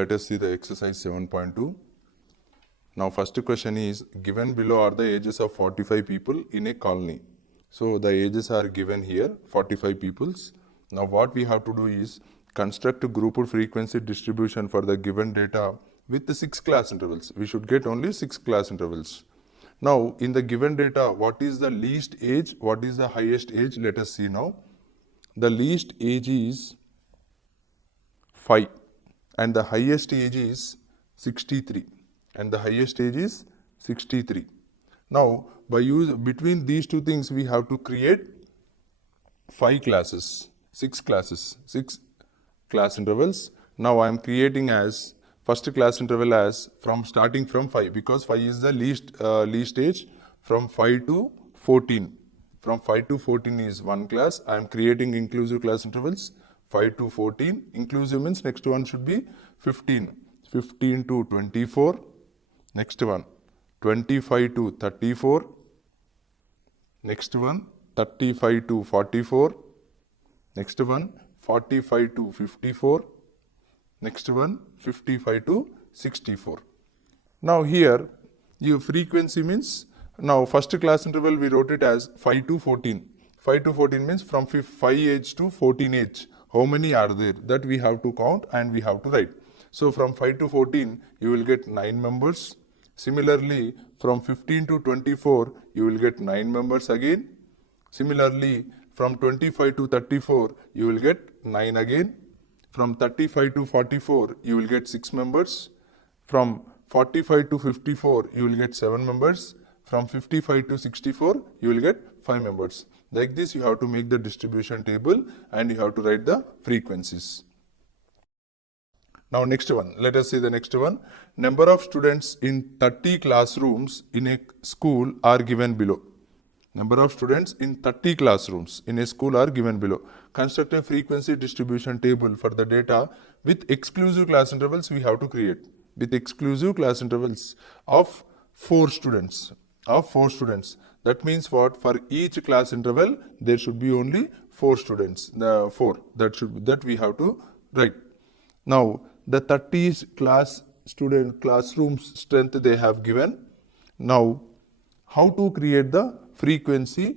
let us see the exercise 7.2. Now first question is, given below are the ages of 45 people in a colony. So the ages are given here, 45 peoples. Now what we have to do is construct a grouped frequency distribution for the given data with the 6 class intervals. We should get only 6 class intervals. Now in the given data, what is the least age, what is the highest age? Let us see now. The least age is 5 and the highest age is 63 and the highest age is 63. Now by between these two things we have to create 5 classes, 6 classes, 6 class intervals. Now I am creating as first class interval as starting from 5 because 5 is the least age, from 5 to 14. From 5 to 14 is one class. I am creating inclusive class intervals 5 to 14. Inclusive means next one should be 15. 15 to 24. Next one 25 to 34. Next one 35 to 44. Next one 45 to 54. Next one 55 to 64. Now here your frequency means, now first class interval we wrote it as 5 to 14. 5 to 14 means from 5 age to 14 age. How many are there? That we have to count and we have to write. So from 5 to 14 you will get 9 members. Similarly from 15 to 24 you will get 9 members again. Similarly from 25 to 34 you will get 9 again. From 35 to 44 you will get 6 members. From 45 to 54 you will get 7 members. From 55 to 64 you will get 5 members. Like this you have to make the distribution table and you have to write the frequencies. Now next one, let us see the next one. Number of students in 30 classrooms in a school are given below. Number of students in 30 classrooms in a school are given below. Construct a frequency distribution table for the data with exclusive class intervals we have to create. With exclusive class intervals of 4 students. That means what? For each class interval there should be only 4 students. The 4 that we have to write. Now the 30 classrooms strength they have given. Now how to create the frequency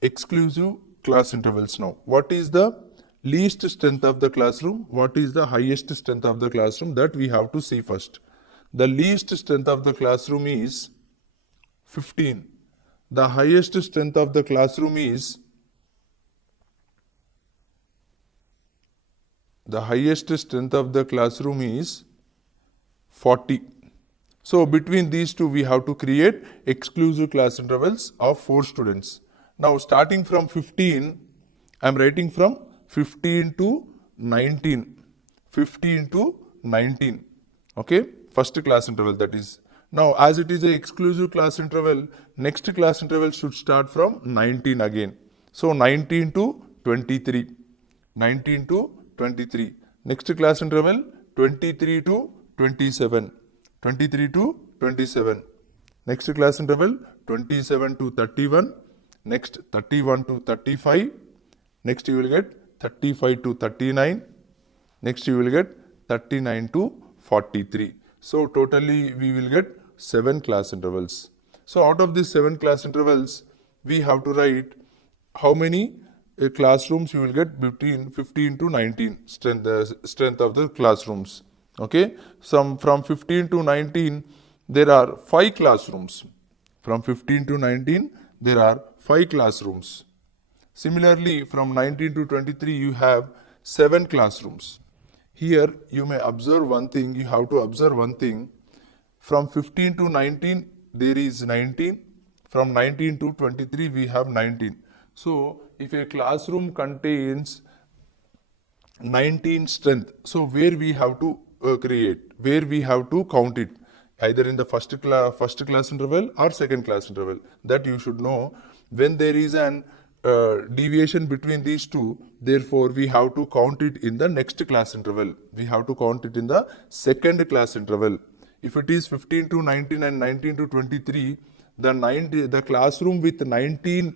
exclusive class intervals now? What is the least strength of the classroom? What is the highest strength of the classroom? That we have to see first. The least strength of the classroom is 15. The highest strength of the classroom is 40. So between these two we have to create exclusive class intervals of 4 students. Now starting from 15, I am writing from 15 to 19. 15 to 19. Okay, first class interval that is. Now as it is an exclusive class interval, next class interval should start from 19 again. So 19 to 23. 19 to 23. Next class interval 23 to 27. 23 to 27. Next class interval 27 to 31. Next 31 to 35. Next you will get 35 to 39. Next you will get 39 to 43. So totally we will get 7 class intervals. So out of these 7 class intervals we have to write how many classrooms you will get between 15 to 19 strength of the classrooms. Okay, from 15 to 19 there are 5 classrooms. From 15 to 19 there are 5 classrooms. Similarly from 19 to 23 you have 7 classrooms. Here you may observe one thing, you have to observe one thing. From 15 to 19 there is 19. From 19 to 23 we have 19. So if a classroom contains 19 strength, so where we have to create, where we have to count it, either in the first class interval or second class interval. That you should know. When there is an deviation between these two, therefore we have to count it in the next class interval. We have to count it in the second class interval. If it is 15 to 19 and 19 to 23, the classroom with 19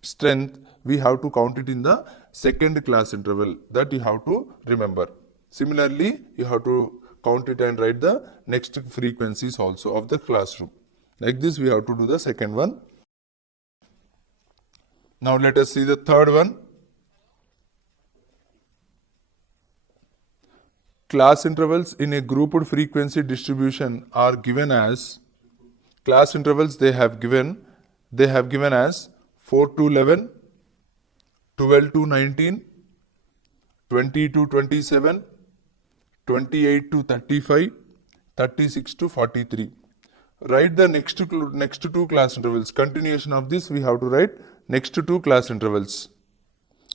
strength, we have to count it in the second class interval. That you have to remember. Similarly, you have to count it and write the next frequencies also of the classroom. Like this we have to do the second one. Now let us see the third one. Class intervals in a grouped frequency distribution are given as, class intervals they have given as 4 to 11, 12 to 19, 20 to 27, 28 to 35, 36 to 43. Write the next two class intervals. Continuation of this we have to write next two class intervals.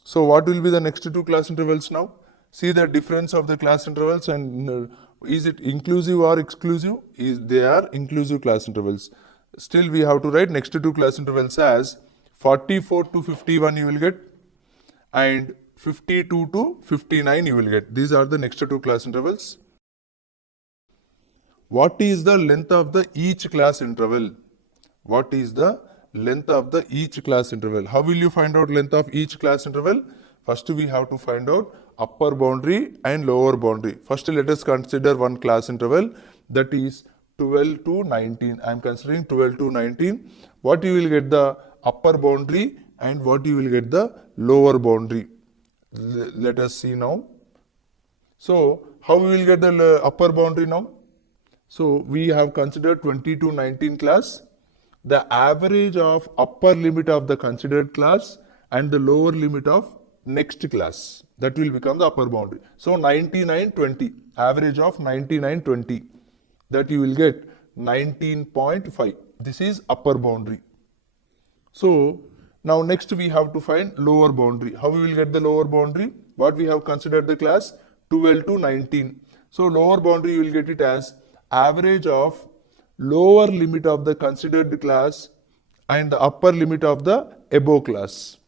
So what will be the next two class intervals now? See the difference of the class intervals, and is it inclusive or exclusive? They are inclusive class intervals. Still we have to write next two class intervals as 44 to 51 you will get, and 52 to 59 you will get. These are the next two class intervals. What is the length of the each class interval? What is the length of the each class interval? How will you find out length of each class interval? First we have to find out upper boundary and lower boundary. First let us consider one class interval, that is 12 to 19. I am considering 12 to 19. What you will get the upper boundary and what you will get the lower boundary. Let us see now. So how we will get the upper boundary now? So we have considered 20 to 19 class. The average of upper limit of the considered class and the lower limit of next class, that will become the upper boundary. So 99, 20, average of 99, 20, that you will get 19.5. This is upper boundary. So now next we have to find lower boundary. How we will get the lower boundary? What we have considered the class 12 to 19. So lower boundary you will get it as average of lower limit of the considered class and the upper limit of the above class.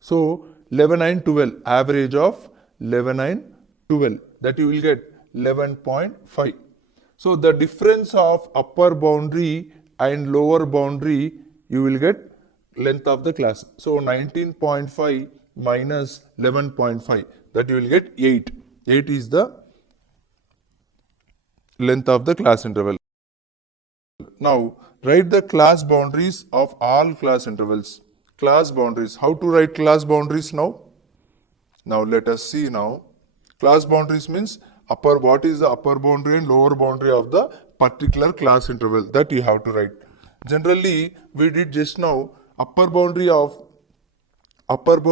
So 11 and 12, average of 11 and 12, that you will get 11.5. So the difference of upper boundary and lower boundary, you will get length of the class. So 19.5 minus 11.5, that you will get 8. 8 is the length of the class interval. Now write the class boundaries of all class intervals. Class boundaries. How to write class boundaries now? Now let us see now. Class boundaries means what is the upper boundary and lower boundary of the particular class interval, that you have to write. Generally we did just now upper boundary of 12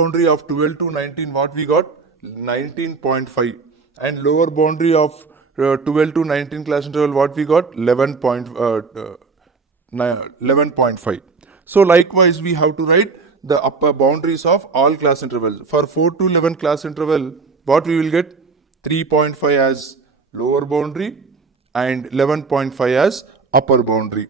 to 19, what we got? 19.5, and lower boundary of 12 to 19 class interval, what we got? 11.5. So likewise we have to write the upper boundaries of all class intervals. For 4 to 11 class interval, what we will get? 3.5 as lower boundary and 11.5 as upper boundary.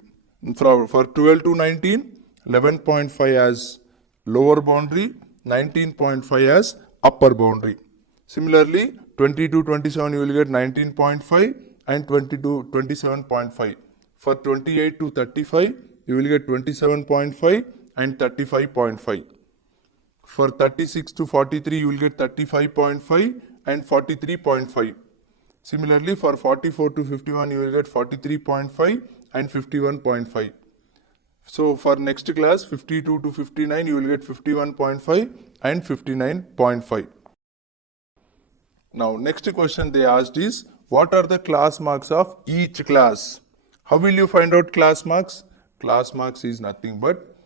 For 12 to 19, 11.5 as lower boundary, 19.5 as upper boundary. Similarly, 20 to 27 you will get 19.5 and 20 to 27.5. For 28 to 35, you will get 27.5 and 35.5. For 36 to 43, you will get 35.5 and 43.5. Similarly, for 44 to 51, you will get 43.5 and 51.5. So for next class, 52 to 59, you will get 51.5 and 59.5. Now next question they asked is, what are the class marks of each class? How will you find out class marks? Class marks is nothing but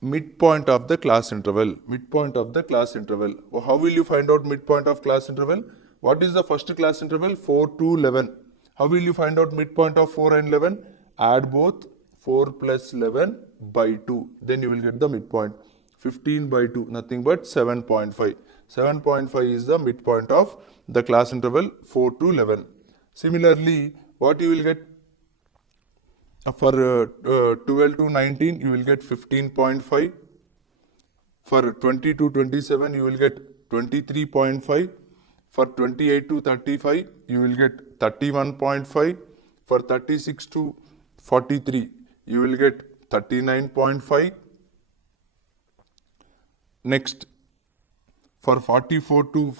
midpoint of the class interval. Midpoint of the class interval. How will you find out midpoint of class interval? What is the first class interval? 4 to 11. How will you find out midpoint of 4 and 11? Add both 4 plus 11 by 2. Then you will get the midpoint. 15 by 2, nothing but 7.5. 7.5 is the midpoint of the class interval 4 to 11. Similarly, what you will get? For 12 to 19, you will get 15.5. For 20 to 27, you will get 23.5. For 28 to 35, you will get 31.5. For 36 to 43, you will get 39.5. Next, for 44 to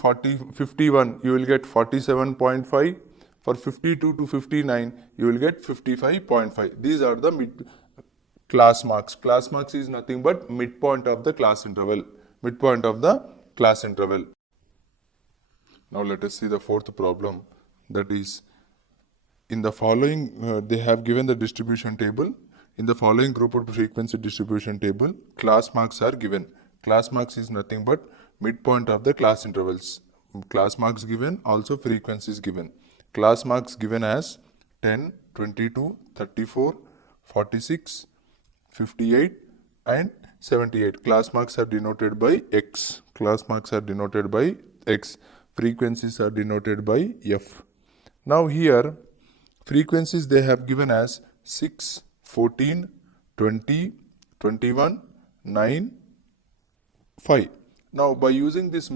51, you will get 47.5. For 52 to 59, you will get 55.5. These are the class marks. Class marks is nothing but midpoint of the class interval. Midpoint of the class interval. Now let us see the fourth problem. That is, in the following, they have given the distribution table. In the following group of frequency distribution table, class marks are given. Class marks is nothing but midpoint of the class intervals. Class marks given, also frequencies given. Class marks given as 10, 22, 34, 46, 58 and 78. Class marks are denoted by X. Class marks are denoted by X. Frequencies are denoted by F. Now here, frequencies they have given as 6, 14, 20, 21, 9, 5. Now by using this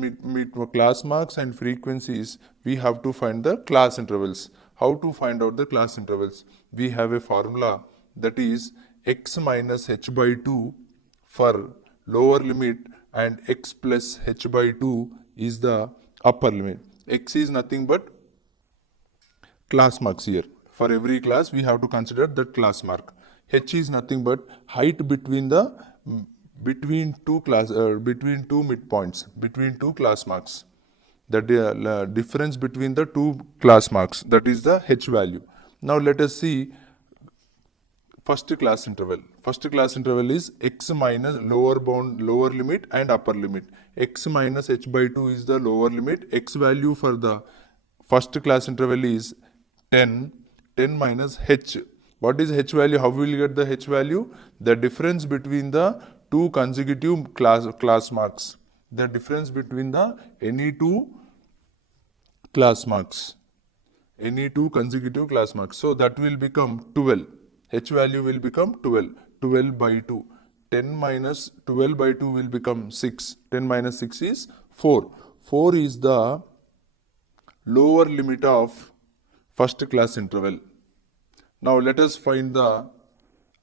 class marks and frequencies, we have to find the class intervals. How to find out the class intervals? We have a formula, that is x minus h by 2 for lower limit and x plus h by 2 is the upper limit. X is nothing but class marks here. For every class we have to consider that class mark. H is nothing but height between the between two midpoints, between two class marks. The difference between the two class marks, that is the H value. Now let us see first class interval. First class interval is x minus lower limit and upper limit. X minus h by 2 is the lower limit. X value for the first class interval is 10. 10 minus h. What is h value? How will you get the h value? The difference between the two consecutive class marks. The difference between the any two class marks. Any two consecutive class marks. So that will become 12. H value will become 12. 12 by 2. 10 minus 12 by 2 will become 6. 10 minus 6 is 4. 4 is the lower limit of first class interval. Now let us find the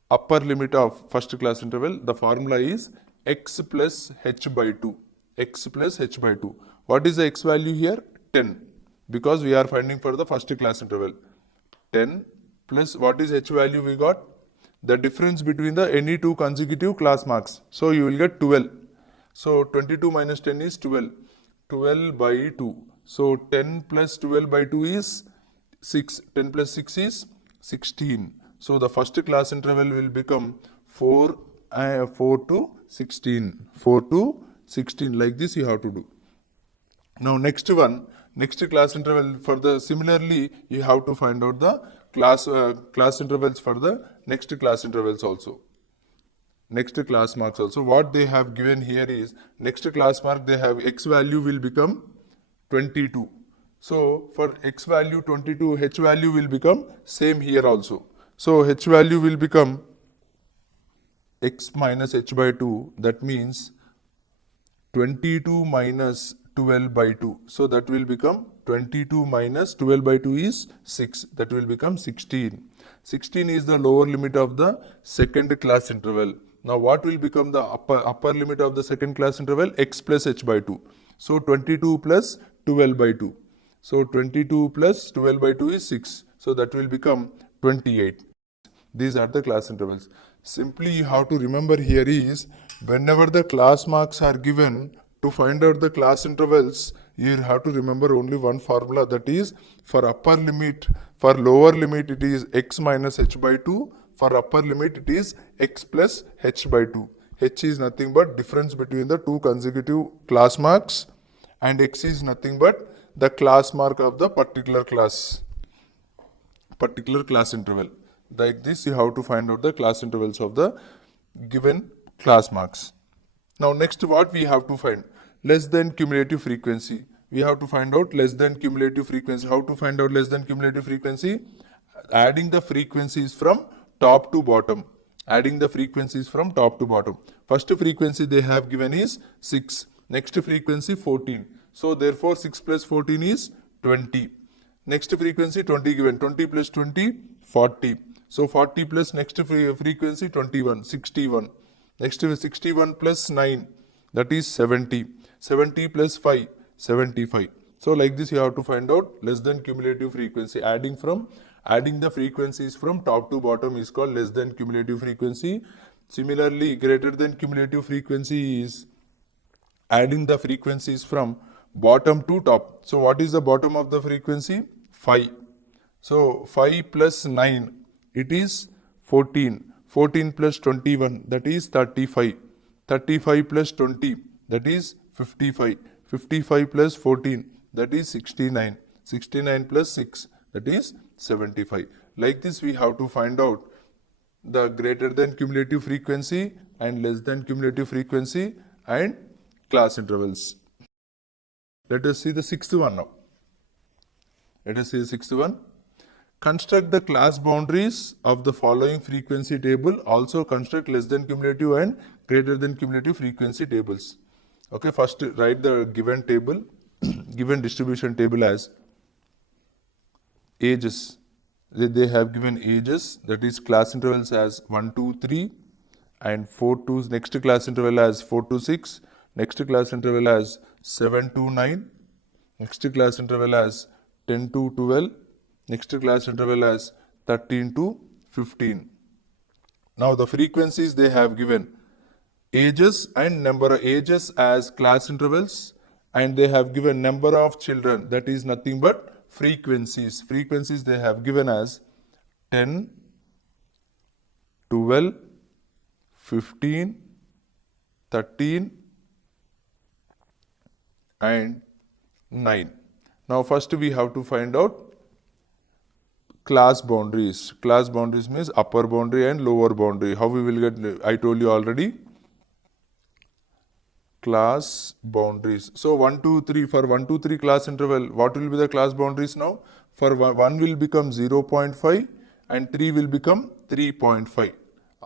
upper limit of first class interval. The formula is x plus h by 2. X plus h by 2. What is the x value here? 10. Because we are finding for the first class interval. 10 plus what is h value we got? The difference between the any two consecutive class marks. So you will get 12. So 22 minus 10 is 12. 12 by 2. So 10 plus 12 by 2 is 6. 10 plus 6 is 16. So the first class interval will become 4 to 16. 4 to 16. Like this you have to do. Now next class interval for the similarly you have to find out the class intervals for the next class intervals also. Next class marks also. What they have given here is next class mark they have x value will become 22. So for x value 22, h value will become same here also. So h value will become x minus h by 2. That means 22 minus 12 by 2. So that will become 22 minus 12 by 2 is 6. That will become 16. 16 is the lower limit of the second class interval. Now what will become the upper limit of the second class interval? X plus h by 2. So 22 plus 12 by 2. So 22 plus 12 by 2 is 6. So that will become 28. These are the class intervals. Simply you have to remember here is whenever the class marks are given, to find out the class intervals, you have to remember only one formula, that is for upper limit, for lower limit it is x minus h by 2, for upper limit it is x plus h by 2. H is nothing but difference between the two consecutive class marks and x is nothing but the class mark of the particular class interval. Like this you have to find out the class intervals of the given class marks. Now next what we have to find? Less than cumulative frequency. We have to find out less than cumulative frequency. How to find out less than cumulative frequency? Adding the frequencies from top to bottom. Adding the frequencies from top to bottom. First frequency they have given is 6. Next frequency 14. So therefore 6 plus 14 is 20. Next frequency 20 given. 20 plus 20, 40. So 40 plus next frequency 21, 61. Next 61 plus 9, that is 70. 70 plus 5, 75. So like this you have to find out less than cumulative frequency. Adding the frequencies from top to bottom is called less than cumulative frequency. Similarly, greater than cumulative frequency is adding the frequencies from bottom to top. So what is the bottom of the frequency? 5. So 5 plus 9, it is 14. 14 plus 21, that is 35. 35 plus 20, that is 55. 55 plus 14, that is 69. 69 plus 6, that is 75. Like this we have to find out the greater than cumulative frequency and less than cumulative frequency and class intervals. Let us see the sixth one now. Let us see the sixth one. Construct the class boundaries of the following frequency table. Also construct less than cumulative and greater than cumulative frequency tables. Okay, first write the given table, given distribution table as ages. They have given ages, that is class intervals as 1 to 3 and 4 to next class interval as 4 to 6, next class interval as 7 to 9, next class interval as 10 to 12, next class interval as 13 to 15. Now the frequencies they have given ages and number of ages as class intervals, and they have given number of children, that is nothing but frequencies. Frequencies they have given as 10, 12, 15, 13 and 9. Now first we have to find out class boundaries. Class boundaries means upper boundary and lower boundary. How we will get, I told you already, class boundaries. So 1, 2, 3, for 1, 2, 3 class interval, what will be the class boundaries now? For 1 will become 0.5 and 3 will become 3.5,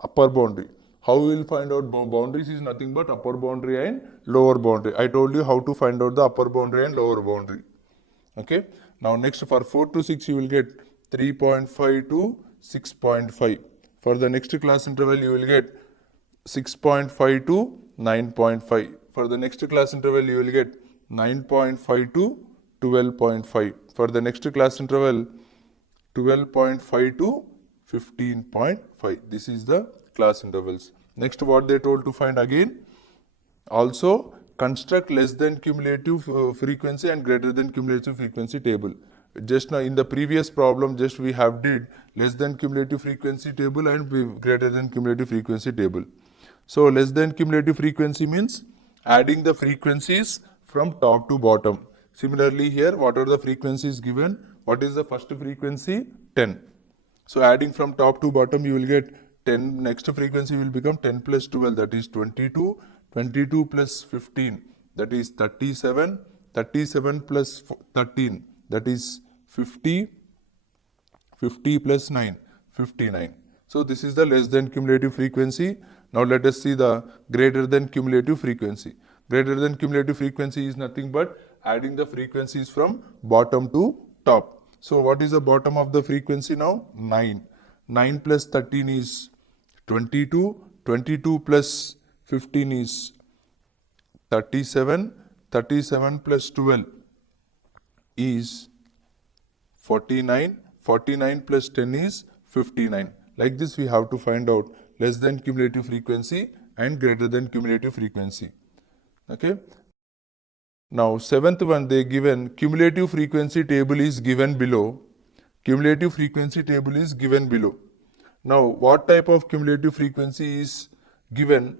upper boundary. How we will find out boundaries is nothing but upper boundary and lower boundary. I told you how to find out the upper boundary and lower boundary. Okay. Now next for 4 to 6 you will get 3.5 to 6.5. For the next class interval you will get 6.5 to 9.5. For the next class interval you will get 9.5 to 12.5. For the next class interval 12.5 to 15.5. This is the class intervals. Next what they told to find again, also construct less than cumulative frequency and greater than cumulative frequency table. Just now in the previous problem just we have did less than cumulative frequency table and greater than cumulative frequency table. So less than cumulative frequency means adding the frequencies from top to bottom. Similarly here what are the frequencies given? What is the first frequency? 10. So adding from top to bottom you will get 10, next frequency will become 10 plus 12, that is 22, 22 plus 15, that is 37, 37 plus 13, that is 50, 50 plus 9, 59. So this is the less than cumulative frequency. Now let us see the greater than cumulative frequency. Greater than cumulative frequency is nothing but adding the frequencies from bottom to top. So what is the bottom of the frequency now? 9. 9 plus 13 is 22. 22 plus 15 is 37. 37 plus 12 is 49. 49 plus 10 is 59. Like this we have to find out less than cumulative frequency and greater than cumulative frequency. Okay. Now seventh one they given cumulative frequency table is given below. Cumulative frequency table is given below. Now what type of cumulative frequency is given?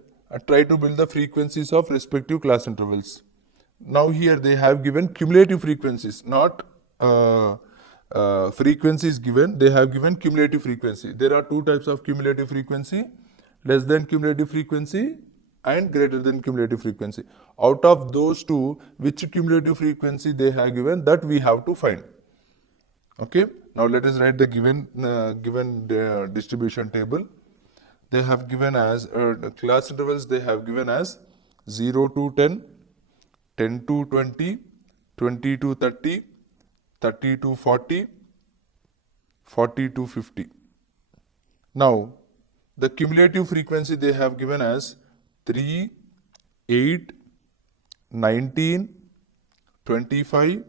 Try to build the frequencies of respective class intervals. Now here they have given cumulative frequencies, not frequencies given, they have given cumulative frequency. There are two types of cumulative frequency, less than cumulative frequency and greater than cumulative frequency. Out of those two, which cumulative frequency they have given, that we have to find. Okay. Now let us write the given distribution table. They have given as class intervals they have given as 0 to 10, 10 to 20, 20 to 30, 30 to 40, 40 to 50. Now the cumulative frequency they have given as 3, 8, 19, 25,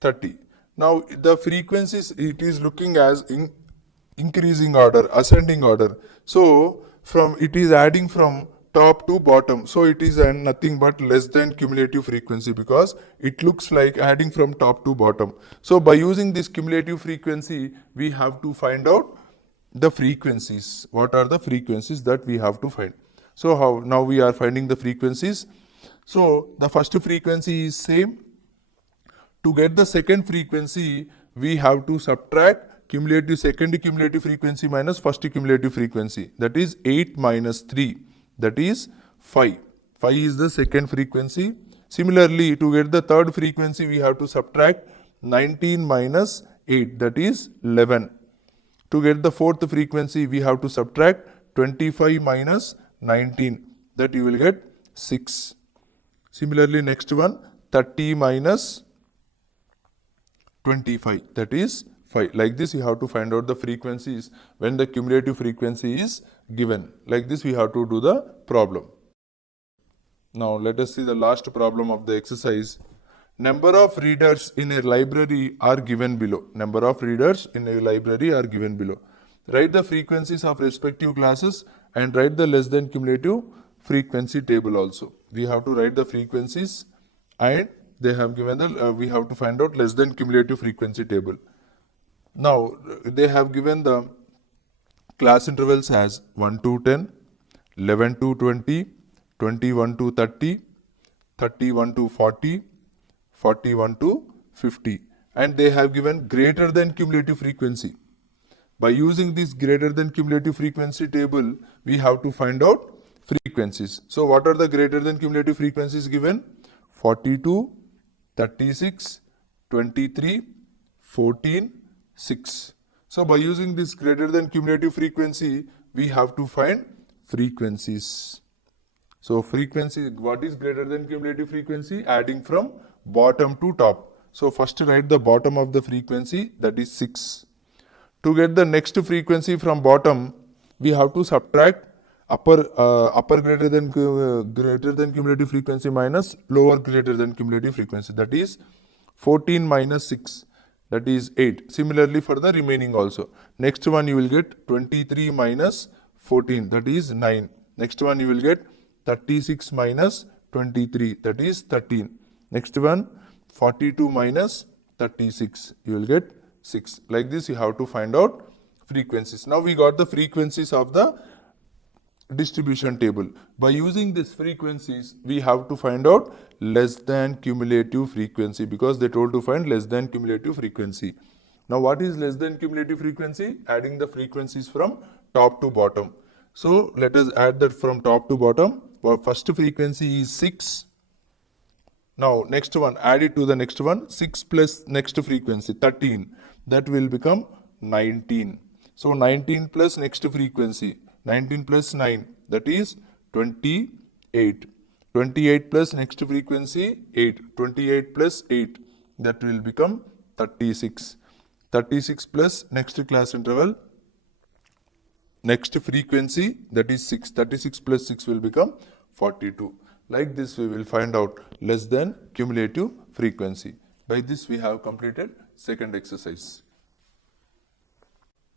30. Now the frequencies, it is looking as increasing order, ascending order. So from it is adding from top to bottom. So it is nothing but less than cumulative frequency because it looks like adding from top to bottom. So by using this cumulative frequency, we have to find out the frequencies. What are the frequencies that we have to find? So how now we are finding the frequencies. So the first frequency is same. To get the second frequency, we have to subtract second cumulative frequency minus first cumulative frequency. That is 8 minus 3. That is 5. 5 is the second frequency. Similarly, to get the third frequency, we have to subtract 19 minus 8. That is 11. To get the fourth frequency, we have to subtract 25 minus 19. That you will get 6. Similarly, next one, 30 minus 25, that is 5. Like this, you have to find out the frequencies when the cumulative frequency is given. Like this, we have to do the problem. Now, let us see the last problem of the exercise. Number of readers in a library are given below. Number of readers in a library are given below. Write the frequencies of respective classes and write the less than cumulative frequency table also. We have to write the frequencies and they have given the, we have to find out less than cumulative frequency table. Now, they have given the class intervals as 1 to 10, 11 to 20, 21 to 30, 31 to 40, 41 to 50. And they have given greater than cumulative frequency. By using this greater than cumulative frequency table, we have to find out frequencies. So, what are the greater than cumulative frequencies given? 42, 36, 23, 14, 6. So, by using this greater than cumulative frequency, we have to find frequencies. So, frequency, what is greater than cumulative frequency? Adding from bottom to top. So, first write the bottom of the frequency, that is 6. To get the next frequency from bottom, we have to subtract upper greater than cumulative frequency minus lower greater than cumulative frequency, that is 14 minus 6, that is 8. Similarly for the remaining also. Next one you will get 23 minus 14, that is 9. Next one you will get 36 minus 23, that is 13. Next one 42 minus 36, you will get 6. Like this you have to find out frequencies. Now we got the frequencies of the distribution table. By using these frequencies, we have to find out less than cumulative frequency because they told to find less than cumulative frequency. Now what is less than cumulative frequency? Adding the frequencies from top to bottom. So let us add that from top to bottom. Our first frequency is 6. Now next one, add it to the next one, 6 plus next frequency 13, that will become 19. So 19 plus next frequency, 19 plus 9, that is 28. 28 plus next frequency 8, 28 plus 8, that will become 36. 36 plus next class interval, next frequency, that is 6. 36 plus 6 will become 42. Like this we will find out less than cumulative frequency. By this we have completed second exercise.